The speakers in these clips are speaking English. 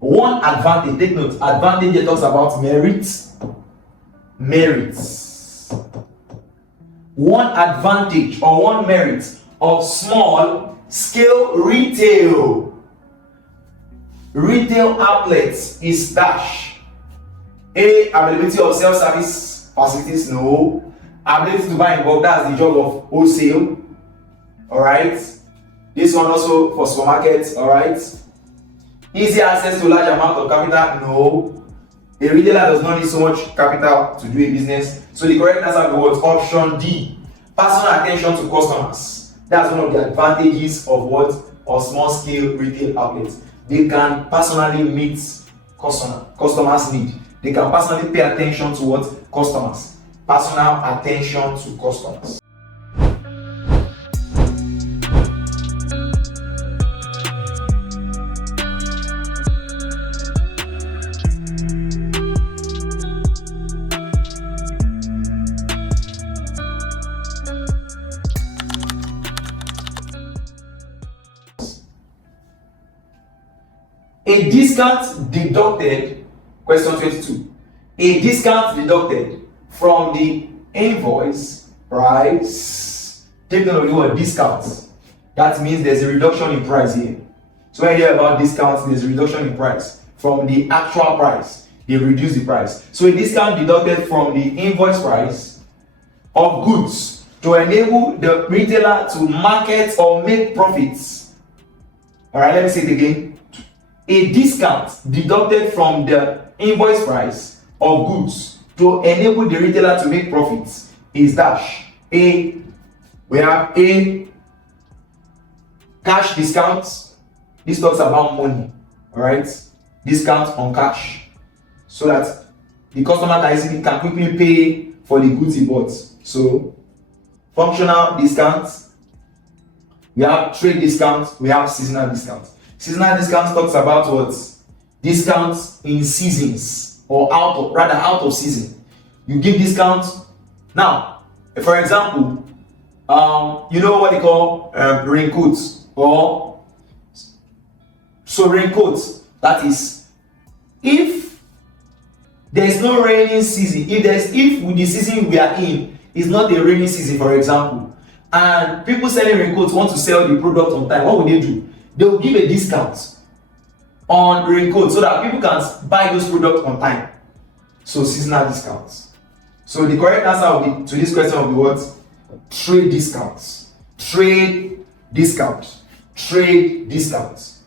One advantage, take note, advantage here talks about merits. One advantage or one merit of small scale retail outlets is dash. A, availability of self-service facilities, no. Ability to buy in bulk, that's the job of wholesale. Alright. This one also for supermarkets, alright. Easy access to large amount of capital, no. A retailer does not need so much capital to do a business. So the correct answer was option D. Personal attention to customers. That's one of the advantages of what? Of small scale retail outlets. They can personally meet customers' need. They can personally pay attention to what? Customers. Personal attention to customers. A discount deducted, question 22. A discount deducted from the invoice price. Take note of the word discount. That means there's a reduction in price here. So when you hear about discounts, there's a reduction in price. From the actual price, they reduce the price. So a discount deducted from the invoice price of goods to enable the retailer to market or make profits. Alright, let me say it again. A discount deducted from the invoice price of goods to enable the retailer to make profits is dash. A, we have A, cash discounts. This talks about money, all right? Discount on cash, so that the customer can quickly pay for the goods he bought. So, functional discounts. We have trade discounts. We have seasonal discounts. Seasonal discounts talks about what? Discounts in seasons or out of season. You give discounts. Now, for example, you know what they call raincoats or so raincoats. That is, if there is no rainy season, if with the season we are in is not a rainy season, for example, and people selling raincoats want to sell the product on time, what would they do? They will give a discount on raincoats so that people can buy those products on time. So seasonal discounts. So the correct answer to this question will be what? Trade discounts. Trade discounts. Trade discounts.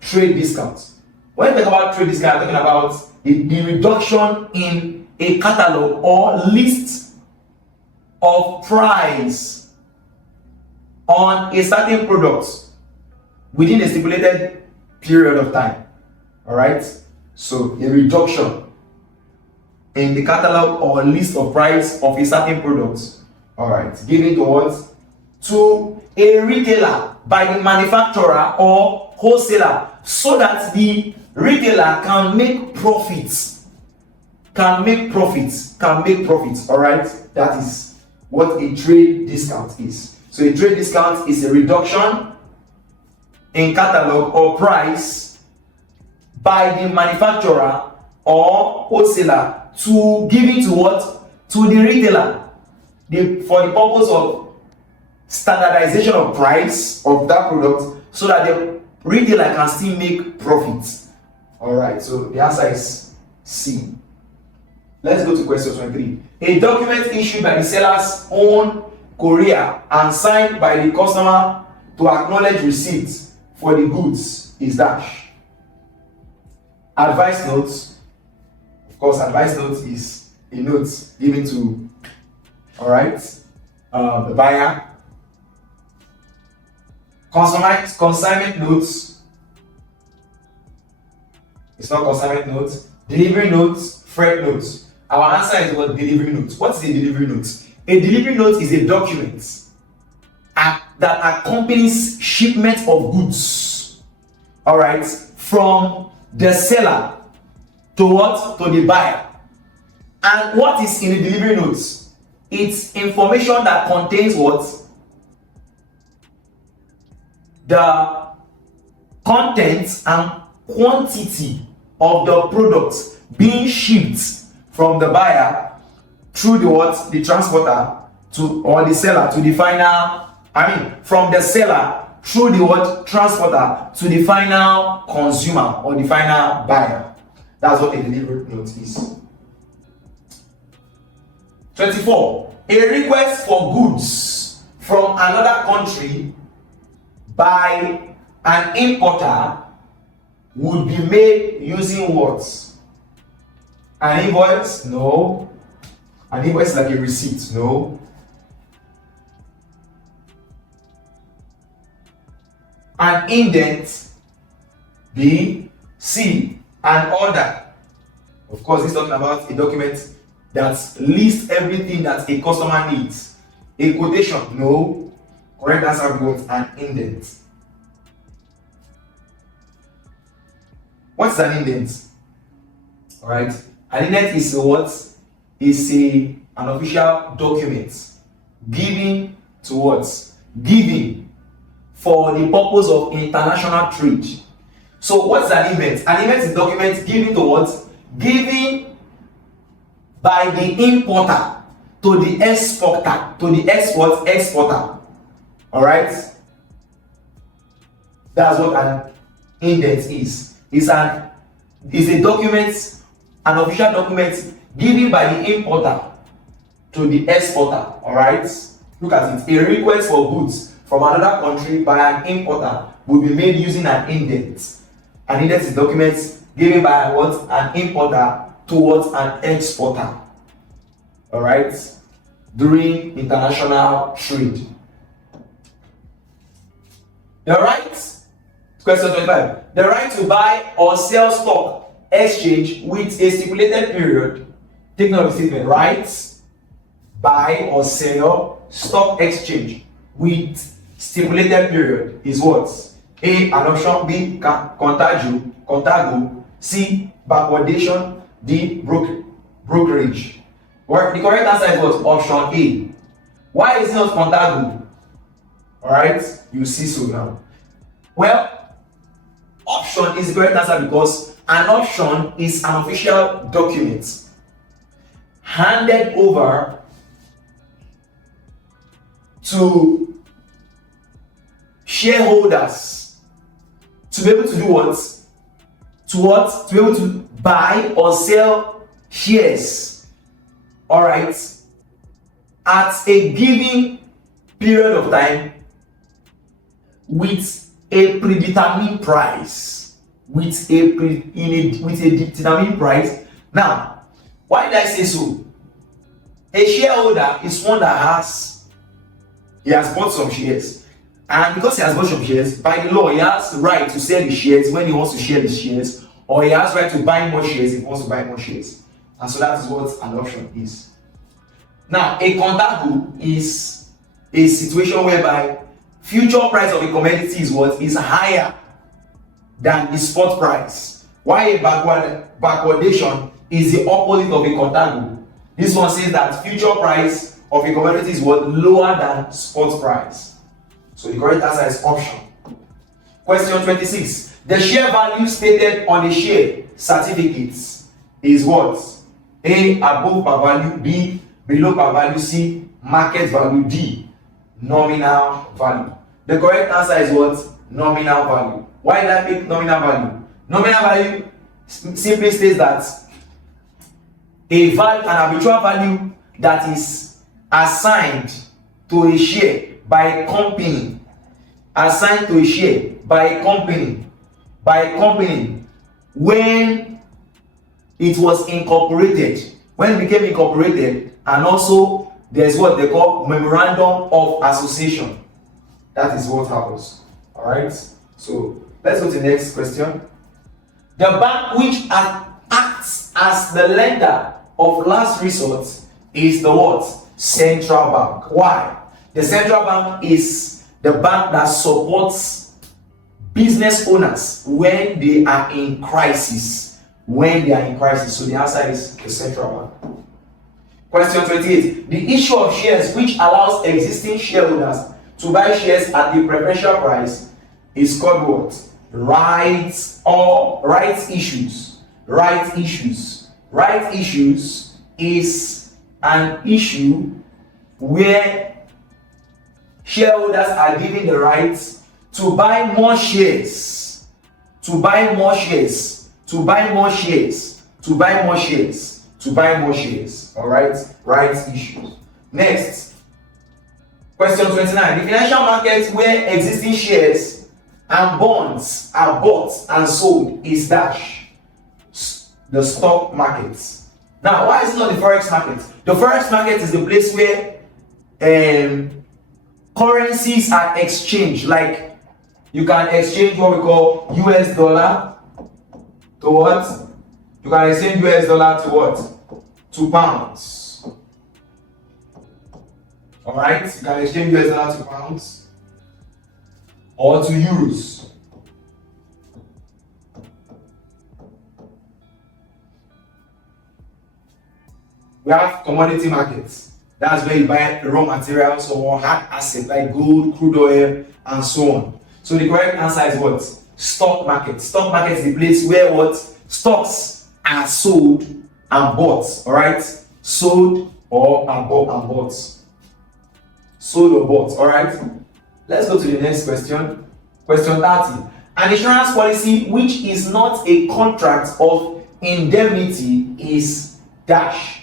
Trade discounts. When we talk about trade discount, I'm talking about the reduction in a catalog or list of price on a certain product within a stipulated period of time. Alright? So a reduction in the catalog or list of price of a certain product. Alright, given to what? To a retailer by the manufacturer or wholesaler, so that the retailer can make profits. Alright? That is what a trade discount is. So a trade discount is a reduction in catalog or price by the manufacturer or wholesaler to give it to what? To the retailer, for the purpose of standardization of price of that product, so that the retailer can still make profits. Alright, so the answer is C. Let's go to question 23. A document issued by the seller's own courier and signed by the customer to acknowledge receipt for the goods is dash. Advice notes. Of course, advice note is a note given to, the buyer. Consignment notes. It's not consignment notes. Delivery notes, freight notes. Our answer is what? Delivery notes. What is a delivery note? A delivery note is a document that accompanies shipment of goods, from the seller to what? To the buyer. And what is in the delivery notes? It's information that contains what? The contents and quantity of the products being shipped from the buyer through the what? The transporter to, or the seller to the final, from the seller through the what? Transporter to the final consumer or the final buyer. That's what a delivery note is. 24. A request for goods from another country by an importer would be made using what? An invoice? No. An invoice is like a receipt? No. An indent? B. C. An order. Of course, this is talking about a document that lists everything that a customer needs. A quotation? No. Correct answer would be what? An indent. What's an indent? Alright. An indent is what? Is an official document given to what? Given for the purpose of international trade. So what's an event? An event is a document given to what? Given by the importer to the exporter, to the exporter. Alright? That's what an indent is. It's a document, an official document given by the importer to the exporter. Alright? Look at it. A request for goods from another country by an importer will be made using an indent. An indent is a document given by what? An importer towards an exporter. Alright? During international trade. The right, question 25. The right to buy or sell stock exchange with a stipulated period. Take note of the statement. Right, buy or sell stock exchange with stipulated period is what? A. An option. B. Contago. C. Backwardation. D. Brokerage. Well, the correct answer is what? Option A. Why is it not contago? Alright, you see so now. Well, option is the correct answer because an option is an official document handed over to shareholders to be able to do what? To be able to buy or sell shares. Alright, at a given period of time with a predetermined price. With a determined price. Now, why did I say so? A shareholder is one that he has bought some shares. And because he has bought some shares, by the law, he has the right to sell the shares when he wants to share the shares, or he has the right to buy more shares if he wants to buy more shares. And so that is what an option is. Now, a contago is a situation whereby future price of a commodity is what? Is higher than the spot price. Why a backwardation is the opposite of a contago. This one says that future price of a commodity is what? Lower than spot price. So the correct answer is option. Question 26. The share value stated on the share certificates is what? A. Above par value. B. Below par value. C. Market value. D. Nominal value. The correct answer is what? Nominal value. Why did I pick nominal value? Nominal value simply states that an arbitrary value that is assigned to a share by a company, when it was incorporated, when it became incorporated, and also there's what they call memorandum of association. That is what happens. Alright, so let's go to the next question. The bank which acts as the lender of last resort is the what? Central bank. Why? The central bank is the bank that supports business owners when they are in crisis. So the answer is the central bank. Question 28. The issue of shares which allows existing shareholders to buy shares at the preferential price is called what? Rights issues. right issues. Right issues is an issue where shareholders are given the right to buy more shares, to buy more shares, to buy more shares, to buy more shares, to buy more shares. All right, right issues. Next, question 29. The financial market where existing shares and bonds are bought and sold is dash. The stock market. Now, why is it not the forex market? The forex market is the place where currencies are exchanged. Like, you can exchange what we call US dollar to what? You can exchange US dollar to what? To pounds. Alright? You can exchange US dollar to pounds or to euros. We have commodity markets. That's where you buy raw materials or hard assets like gold, crude oil, and so on. So the correct answer is what? Stock market. Stock market is the place where what? Stocks are sold and bought. Alright? Sold or bought. Sold or bought. Alright? Let's go to the next question. Question 30. An insurance policy which is not a contract of indemnity is dash.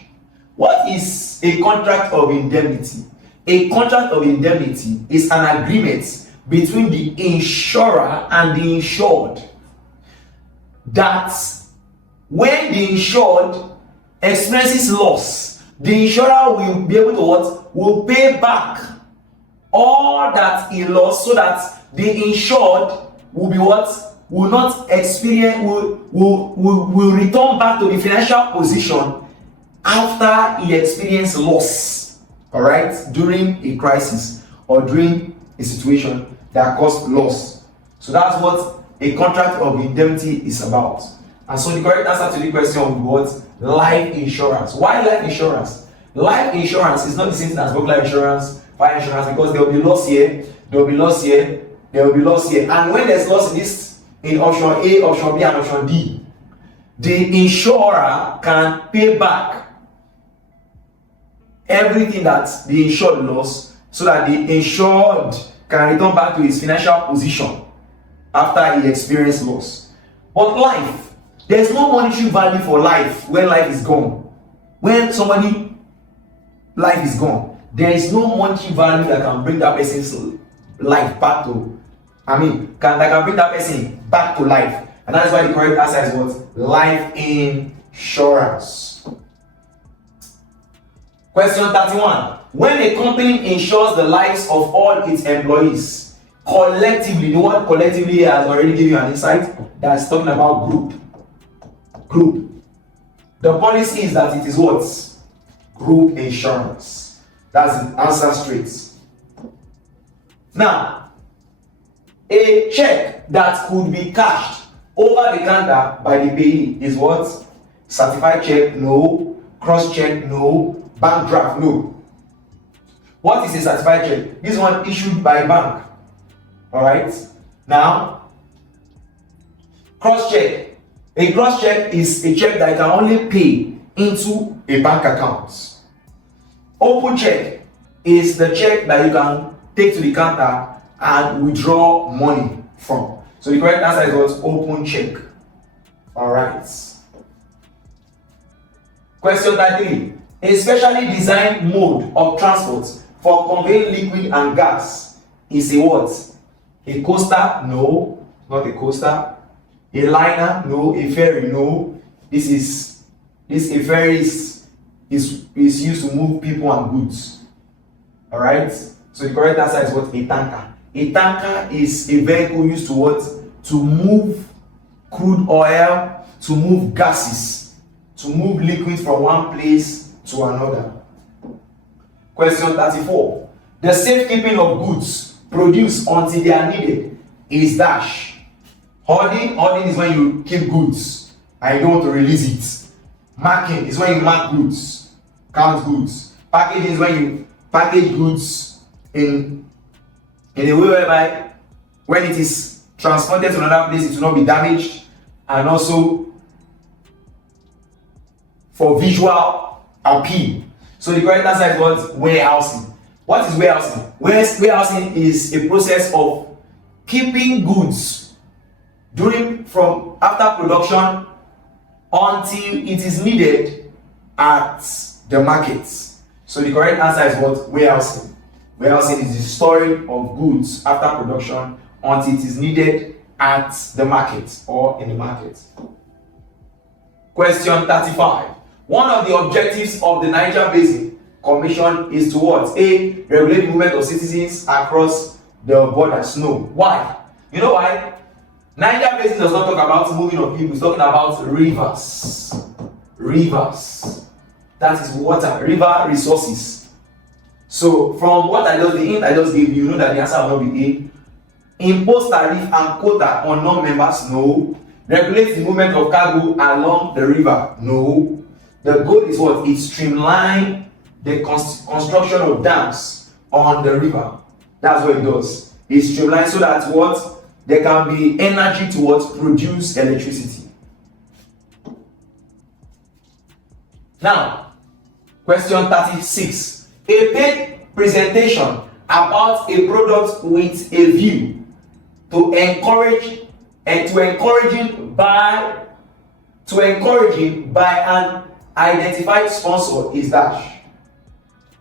What is a contract of indemnity? A contract of indemnity is an agreement between the insurer and the insured that when the insured experiences loss, the insurer will be able to what? Will pay back all that he lost so that the insured will be what? Will not experience, will return back to the financial position after he experienced loss, all right, during a crisis or during a situation that caused loss. So that's what a contract of indemnity is about. And so the correct answer to the question will be what? Life insurance. Why life insurance? Life insurance is not the same thing as regular insurance, fire insurance, because there will be loss here, there will be loss here, there will be loss here. And when there's loss in option A, option B, and option D, the insurer can pay back everything that the insured lost so that the insured can return back to his financial position after he experienced loss. But life, there's no monetary value for life when life is gone. When somebody life is gone, there is no monetary value that can bring that person's life back to, that can bring that person back to life. And that's why the correct answer is what? Life insurance. Question 31. When a company insures the lives of all its employees collectively, the word collectively has already given you an insight. That's talking about group. The policy is that it is what? Group insurance. That's the answer straight. Now, a check that could be cashed over the counter by the payee is what? Certified check? No. Cross check? No. Bank draft? No. What is a certified check? This one issued by a bank. Alright. Now, cross check. A cross check is a check that you can only pay into a bank account. Open check is the check that you can take to the counter and withdraw money from. So the correct answer is what? Open check. Alright. Question 33. A specially designed mode of transport for conveying liquid and gas is a what? A coaster? No, not a coaster. A liner? No. A ferry? No. A ferry is used to move people and goods. Alright? So the correct answer is what? A tanker. A tanker is a vehicle used to what? To move crude oil, to move gases, to move liquids from one place to another. Question 34. The safekeeping of goods produced until they are needed is dash. Hoarding is when you keep goods and you don't want to release it. Marking is when you mark goods, count goods. Packaging is when you package goods in a way whereby when it is transported to another place it will not be damaged, and also for visual appeal. So the correct answer is what? Warehousing. What is warehousing? Warehousing is a process of keeping goods from after production until it is needed at the market. So the correct answer is what? Warehousing. Warehousing is the storing of goods after production until it is needed at the market or in the market. Question 35. One of the objectives of the Niger Basin Commission is to what? A. Regulate the movement of citizens across the borders. No. Why? You know why? Niger Basin does not talk about moving of people. It's talking about rivers. Rivers. That is water. River resources. So from what the hint I just gave you, know that the answer will not be A. Impose tariff and quota on non-members? No. Regulate the movement of cargo along the river? No. The goal is what? It streamline the construction of dams on the river. That's what it does. It streamlines so that what? There can be energy to what? Produce electricity. Now, question 36. A paid presentation about a product with a view to encouraging by an identified sponsor is dash.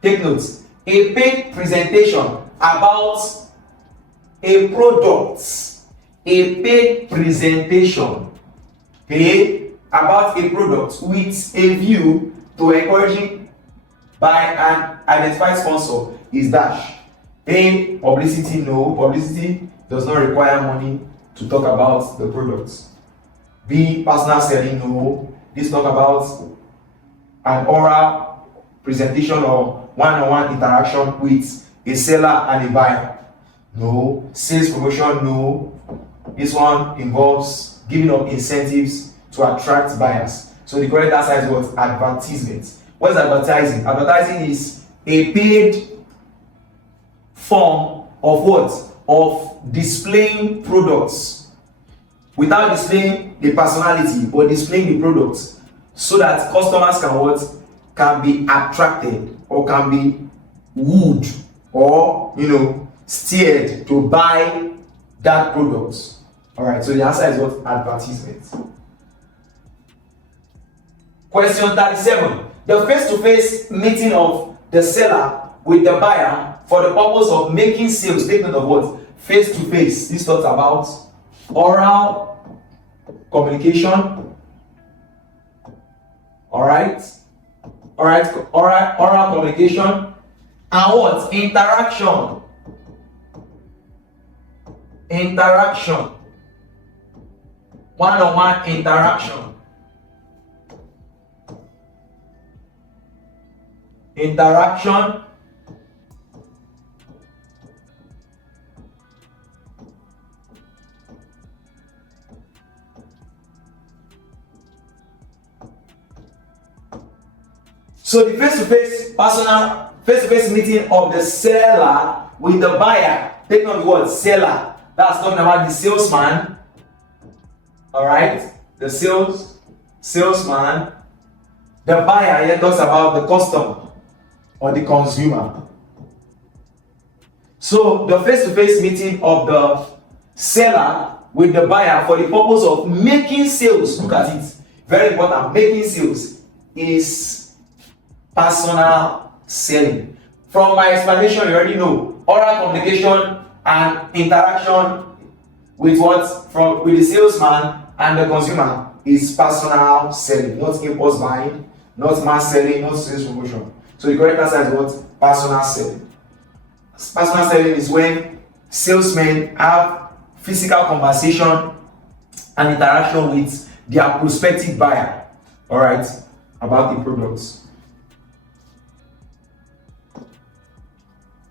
Take note. A paid presentation about a product. A paid presentation about a product with a view to encouraging by an identified sponsor is dash. A. Publicity? No. Publicity does not require money to talk about the products. B. Personal selling? No. This talk about an oral presentation or one-on-one interaction with a seller and a buyer. No. Sales promotion? No. This one involves giving up incentives to attract buyers. So the correct answer is what? Advertisement. What is advertising? Advertising is a paid form of what? Of displaying products without displaying the personality, but displaying the products so that customers can what? Can be attracted or can be wooed or steered to buy that product. Alright, so the answer is what? Advertisement. Question 37. The face-to-face meeting of the seller with the buyer for the purpose of making sales. Take note of what? Face-to-face. This talks about oral communication. Alright, oral communication. And what? Interaction. One-on-one interaction. So the face-to-face meeting of the seller with the buyer. Take note of the word seller. That's talking about the salesman. Alright, the salesman. The buyer here talks about the customer or the consumer. So the face-to-face meeting of the seller with the buyer for the purpose of making sales. Look at it. Very important. Making sales is personal selling. From my explanation, you already know oral communication and interaction with with the salesman and the consumer is personal selling, not impulse buying, not mass selling, not sales promotion. So the correct answer is what? Personal selling. Personal selling is when salesmen have physical conversation and interaction with their prospective buyer, alright, about the products.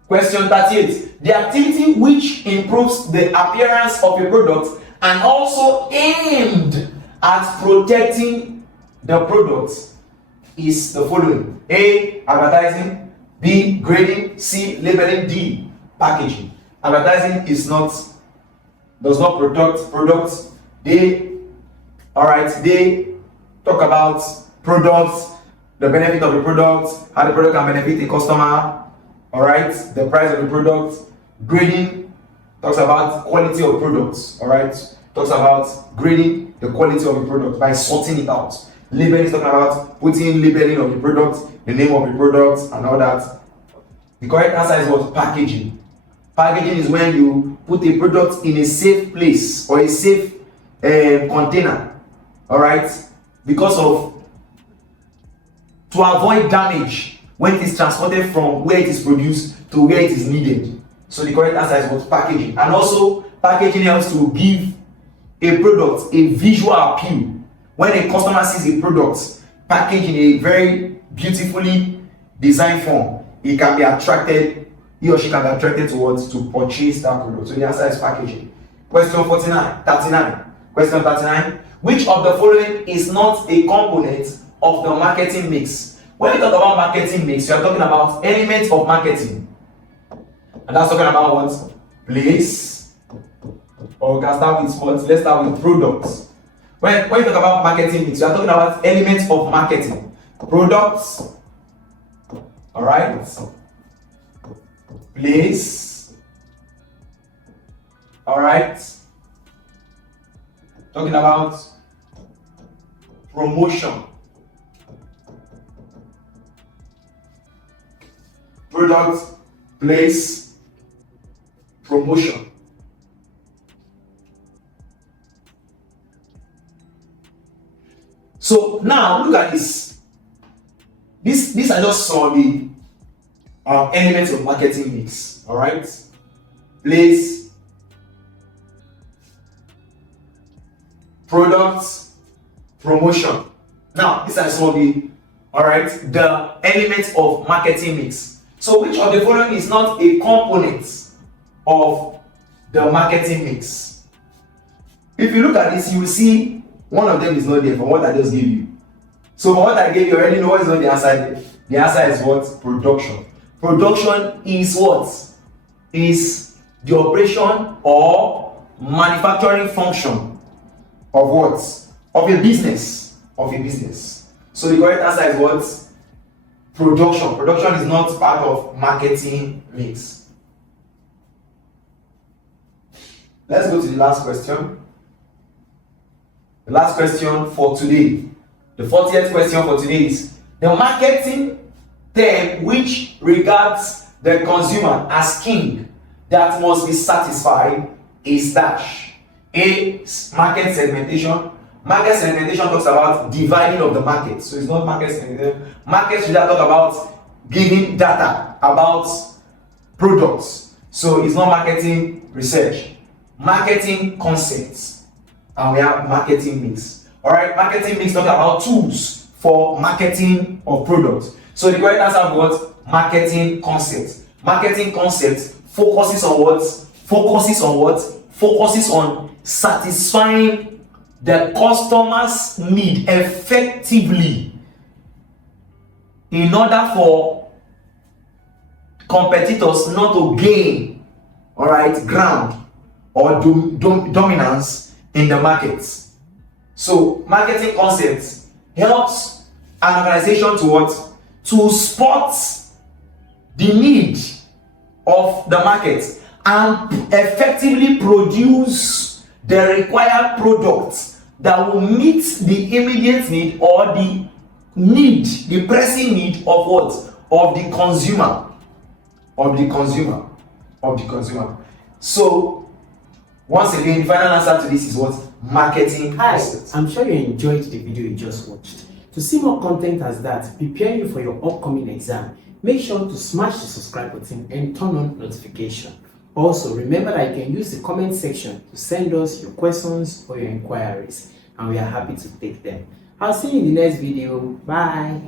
Question 38. The activity which improves the appearance of a product and also aimed at protecting the product is the following. A. Advertising. B. Grading. C. Labeling. D. Packaging. Advertising does not protect products. They talk about products, the benefit of the product, how the product can benefit the customer, all right, the price of the product. Grading talks about quality of products, all right, talks about grading the quality of the product by sorting it out. Labeling is talking about putting labeling of the product, the name of the product, and all that. The correct answer is what? Packaging. Packaging is when you put a product in a safe place or a safe container, all right, because of to avoid damage when it is transported from where it is produced to where it is needed. So the correct answer is what? Packaging. And also packaging helps to give a product a visual appeal. When a customer sees a product packaged in a very beautifully designed form, he can be attracted, he or she can be attracted towards to purchase that product. So the answer is packaging. Question 39. Question 39. Which of the following is not a component of the marketing mix? When we talk about marketing mix, we are talking about elements of marketing. And that's talking about what? Place. Or we can start with what? Let's start with products. When you talk about marketing mix, we are talking about elements of marketing. Products. Alright. Place. Alright. Talking about promotion. Product, place, promotion. So now look at this. These are just some of the elements of marketing mix. All right, place, products, promotion. Now these are some of the the elements of marketing mix. So which of the following is not a component of the marketing mix? If you look at this, you will see one of them is not there from what I just gave you. So from what I gave you, already know what is not the answer there. The answer is what? Production. Production is what? Is the operation or manufacturing function of what? Of a business. Of a business. So the correct answer is what? Production. Production is not part of marketing mix. Let's go to the last question. The last question for today. The 40th question for today is the marketing term which regards the consumer as king that must be satisfied is dash. A. Market segmentation. Market segmentation talks about dividing of the market. So it's not market segmentation. Market should talk about giving data about products. So it's not marketing research. Marketing concepts. And we have marketing mix. Alright, marketing mix talks about tools for marketing of products. So the correct answer is what? Marketing concepts. Marketing concepts focuses on what? Focuses on satisfying the customer's need effectively in order for competitors not to gain ground or dominance in the markets. So marketing concepts helps an organization to what? To spot the need of the market and effectively produce the required products that will meet the immediate need or the need, the pressing need of what? Of the consumer. So once again, the final answer to this is what? Marketing concepts. I'm sure you enjoyed the video you just watched. To see more content as that, prepare you for your upcoming exam, make sure to smash the subscribe button and turn on notification. Also, remember that you can use the comment section to send us your questions or your inquiries, and we are happy to take them. I'll see you in the next video. Bye.